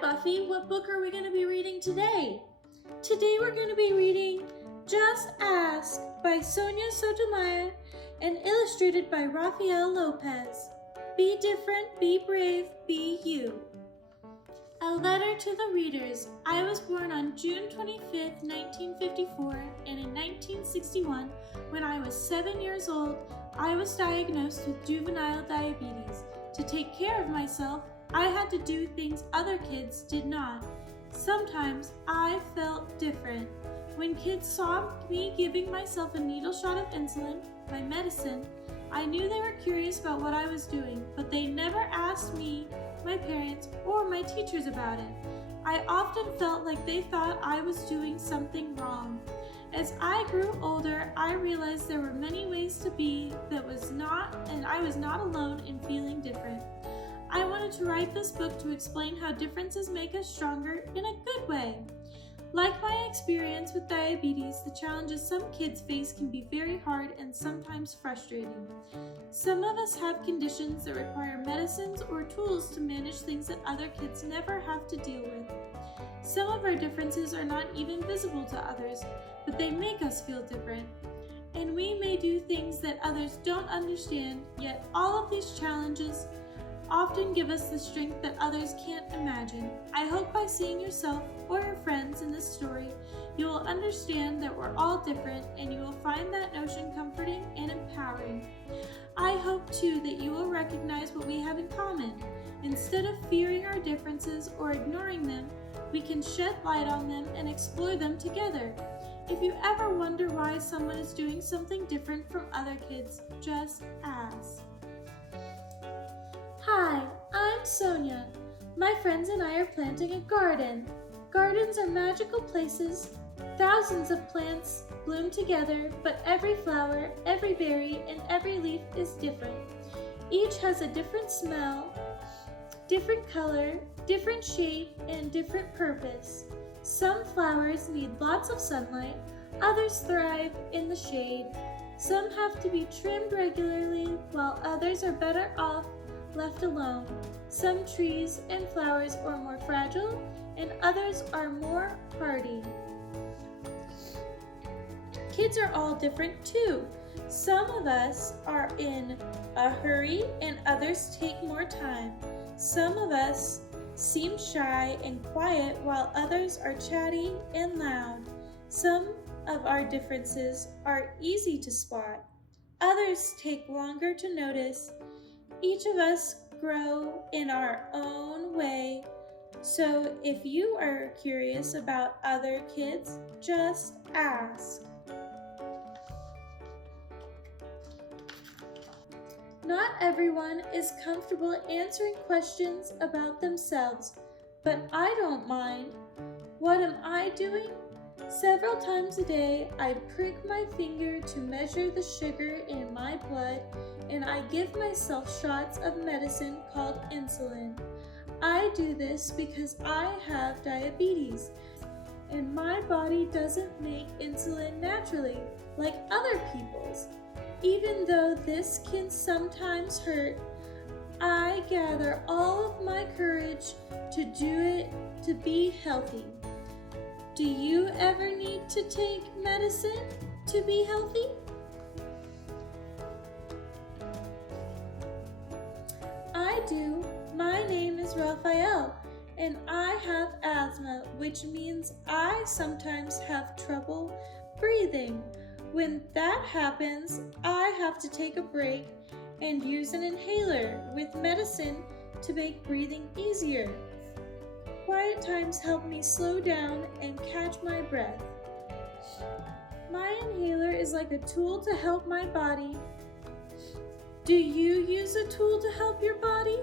Buffy. What book are we going to be reading today? Today we're going to be reading Just Ask by Sonia Sotomayor and illustrated by Rafael Lopez. Be different, be brave, be you. A letter to the readers. I was born on June 25th, 1954, and in 1961, when I was 7 years old, I was diagnosed with juvenile diabetes. To take care of myself, I had to do things other kids did not. Sometimes I felt different. When kids saw me giving myself a needle shot of insulin, my medicine, I knew they were curious about what I was doing, but they never asked me, my parents, or my teachers about it. I often felt like they thought I was doing something wrong. As I grew older, I realized there were many ways to be and I was not alone in feeling different. I wanted to write this book to explain how differences make us stronger in a good way. Like my experience with diabetes, the challenges some kids face can be very hard and sometimes frustrating. Some of us have conditions that require medicines or tools to manage things that other kids never have to deal with. Some of our differences are not even visible to others, but they make us feel different. And we may do things that others don't understand, yet all of these challenges often give us the strength that others can't imagine. I hope by seeing yourself or your friends in this story, you will understand that we're all different and you will find that notion comforting and empowering. I hope too that you will recognize what we have in common. Instead of fearing our differences or ignoring them, we can shed light on them and explore them together. If you ever wonder why someone is doing something different from other kids, just ask. Hi, I'm Sonia. My friends and I are planting a garden. Gardens are magical places. Thousands of plants bloom together, but every flower, every berry, and every leaf is different. Each has a different smell, different color, different shape, and different purpose. Some flowers need lots of sunlight, others thrive in the shade. Some have to be trimmed regularly, while others are better off left alone. Some trees and flowers are more fragile, and others are more hardy. Kids are all different too. Some of us are in a hurry and others take more time. Some of us seem shy and quiet while others are chatty and loud. Some of our differences are easy to spot. Others take longer to notice. Each of us grow in our own way. So if you are curious about other kids, just ask. Not everyone is comfortable answering questions about themselves, but I don't mind. What am I doing? Several times a day, I prick my finger to measure the sugar in my blood, and I give myself shots of medicine called insulin. I do this because I have diabetes, and my body doesn't make insulin naturally like other people's. Even though this can sometimes hurt, I gather all of my courage to do it to be healthy. Do you ever need to take medicine to be healthy? I do. My name is Rafael, and I have asthma, which means I sometimes have trouble breathing. When that happens, I have to take a break and use an inhaler with medicine to make breathing easier. Quiet times help me slow down and catch my breath. My inhaler is like a tool to help my body. Do you use a tool to help your body?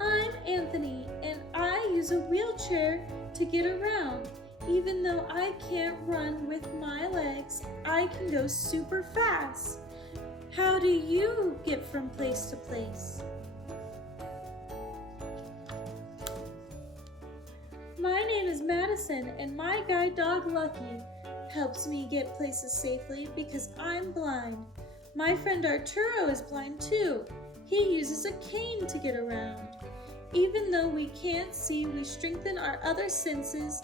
I'm Anthony, and I use a wheelchair to get around. Even though I can't run with my legs, I can go super fast. How do you get from place to place? My name is Madison, and my guide dog Lucky helps me get places safely because I'm blind. My friend Arturo is blind too. He uses a cane to get around. Even though we can't see, we strengthen our other senses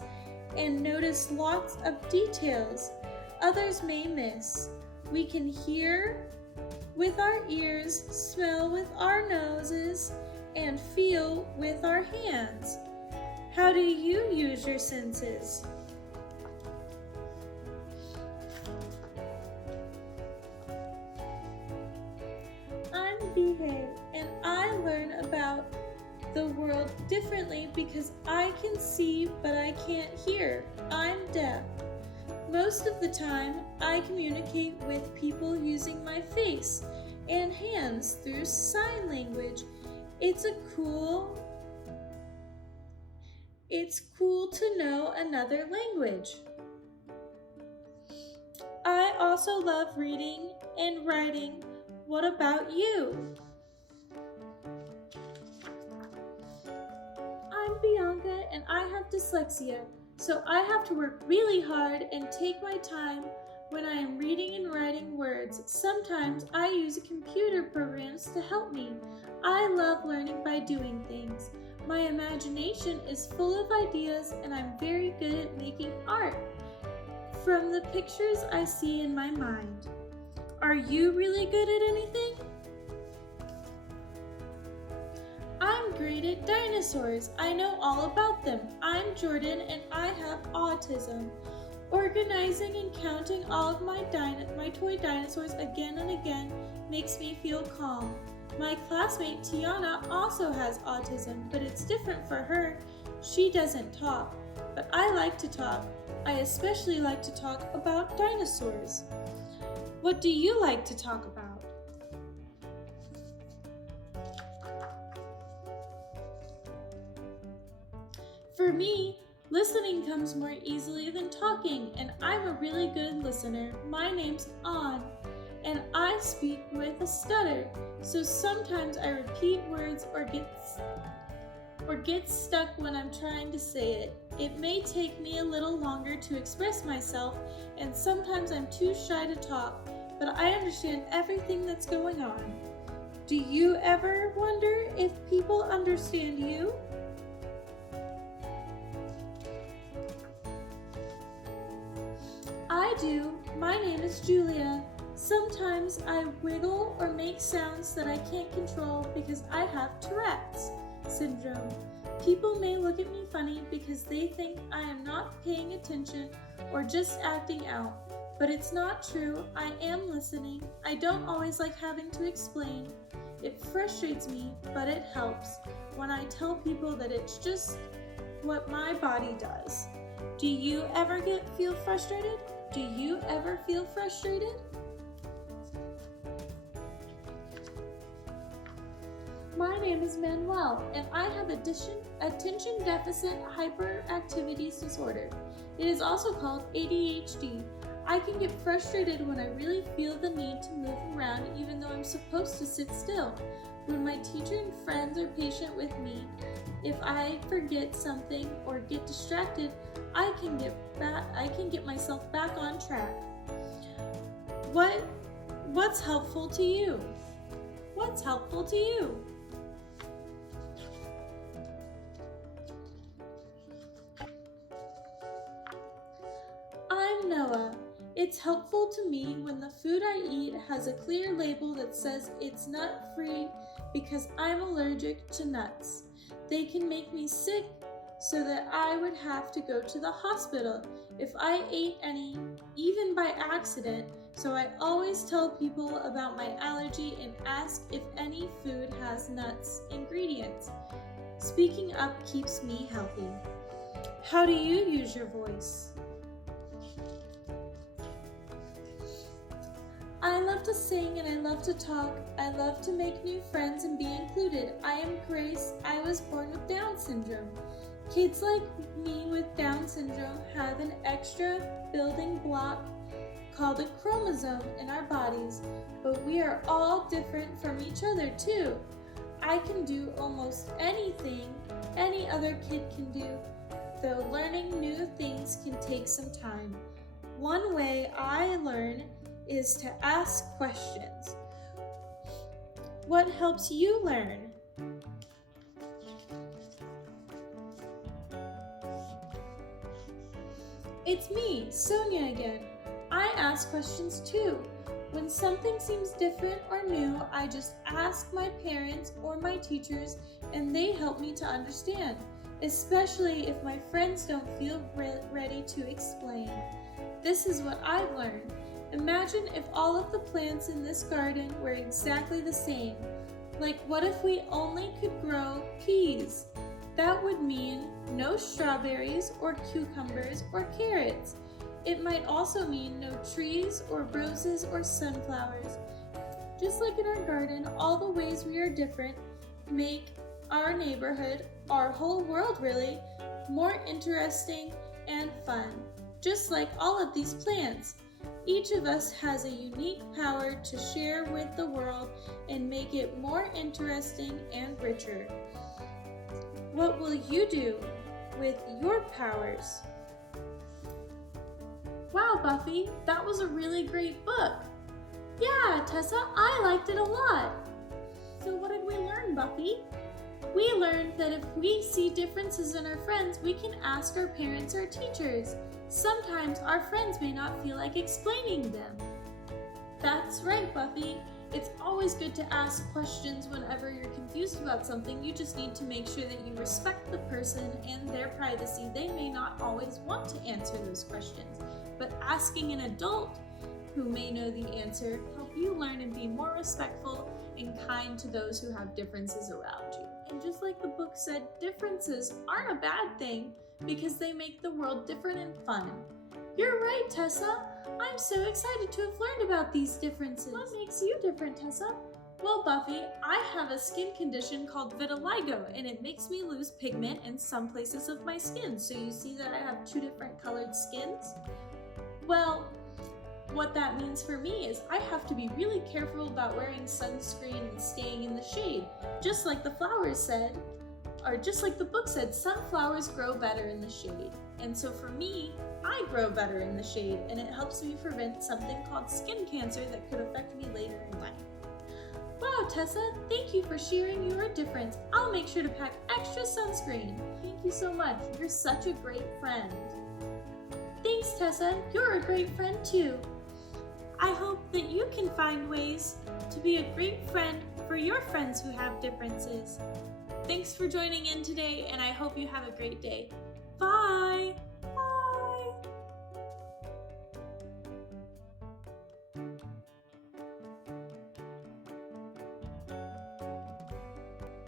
and notice lots of details others may miss. We can hear with our ears, smell with our noses, and feel with our hands. How do you use your senses? I'm Vijay, and I learn about the world differently because I can see but I can't hear. I'm deaf. Most of the time, I communicate with people using my face and hands through sign language. It's cool to know another language. I also love reading and writing. What about you? I'm Bianca and I have dyslexia, so I have to work really hard and take my time when I am reading and writing words. Sometimes I use computer programs to help me. I love learning by doing things. My imagination is full of ideas and I'm very good at making art from the pictures I see in my mind. Are you really good at anything? I'm great at dinosaurs. I know all about them. I'm Jordan and I have autism. Organizing and counting all of my toy dinosaurs again and again makes me feel calm. My classmate Tiana also has autism, but it's different for her. She doesn't talk, but I like to talk. I especially like to talk about dinosaurs. What do you like to talk about? For me, listening comes more easily than talking, and I'm a really good listener. My name's An, and I speak with a stutter, so sometimes I repeat words or get stuck when I'm trying to say it. It may take me a little longer to express myself, and sometimes I'm too shy to talk, but I understand everything that's going on. Do you ever wonder if people understand you? I do. My name is Julia. Sometimes I wiggle or make sounds that I can't control because I have Tourette's syndrome. People may look at me funny because they think I am not paying attention or just acting out, but it's not true. I am listening. I don't always like having to explain. It frustrates me, but it helps when I tell people that it's just what my body does. Do you ever feel frustrated? Do you ever feel frustrated? My name is Manuel, and I have attention deficit hyperactivity disorder. It is also called ADHD. I can get frustrated when I really feel the need to move around even though I'm supposed to sit still. When my teacher and friends are patient with me, if I forget something or get distracted, I can get myself back on track. What's helpful to you? What's helpful to you? I'm Noah. It's helpful to me when the food I eat has a clear label that says it's nut-free because I'm allergic to nuts. They can make me sick so that I would have to go to the hospital if I ate any, even by accident, so I always tell people about my allergy and ask if any food has nuts ingredients. Speaking up keeps me healthy. How do you use your voice? I love to sing and I love to talk. I love to make new friends and be included. I am Grace. I was born with Down syndrome. Kids like me with Down syndrome have an extra building block called a chromosome in our bodies, but we are all different from each other too. I can do almost anything any other kid can do, though learning new things can take some time. One way I learn is to ask questions. What helps you learn? It's me, Sonia again. I ask questions too. When something seems different or new, I just ask my parents or my teachers and they help me to understand, especially if my friends don't feel ready to explain. This is what I've learned. Imagine if all of the plants in this garden were exactly the same. Like, what if we only could grow peas? That would mean no strawberries or cucumbers or carrots. It might also mean no trees or roses or sunflowers. Just like in our garden, all the ways we are different make our neighborhood, our whole world really, more interesting and fun. Just like all of these plants. Each of us has a unique power to share with the world and make it more interesting and richer. What will you do with your powers? Wow, Buffy, that was a really great book. Yeah, Tessa, I liked it a lot. So what did we learn, Buffy? We learned that if we see differences in our friends, we can ask our parents or teachers. Sometimes our friends may not feel like explaining them. That's right, Buffy. It's always good to ask questions whenever you're confused about something. You just need to make sure that you respect the person and their privacy. They may not always want to answer those questions, but asking an adult who may know the answer help you learn and be more respectful and kind to those who have differences around you. And just like the book said, differences aren't a bad thing because they make the world different and fun. You're right, Tessa. I'm so excited to have learned about these differences. What makes you different, Tessa? Well, Buffy, I have a skin condition called vitiligo, and it makes me lose pigment in some places of my skin. So you see that I have two different colored skins? Well, what that means for me is I have to be really careful about wearing sunscreen and staying in the shade. Just like the flowers said, or just like the book said, sunflowers grow better in the shade. And so for me, I grow better in the shade, and it helps me prevent something called skin cancer that could affect me later in life. Wow, Tessa, thank you for sharing your difference. I'll make sure to pack extra sunscreen. Thank you so much. You're such a great friend. Thanks, Tessa. You're a great friend too. I hope that you can find ways to be a great friend for your friends who have differences. Thanks for joining in today, and I hope you have a great day. Bye!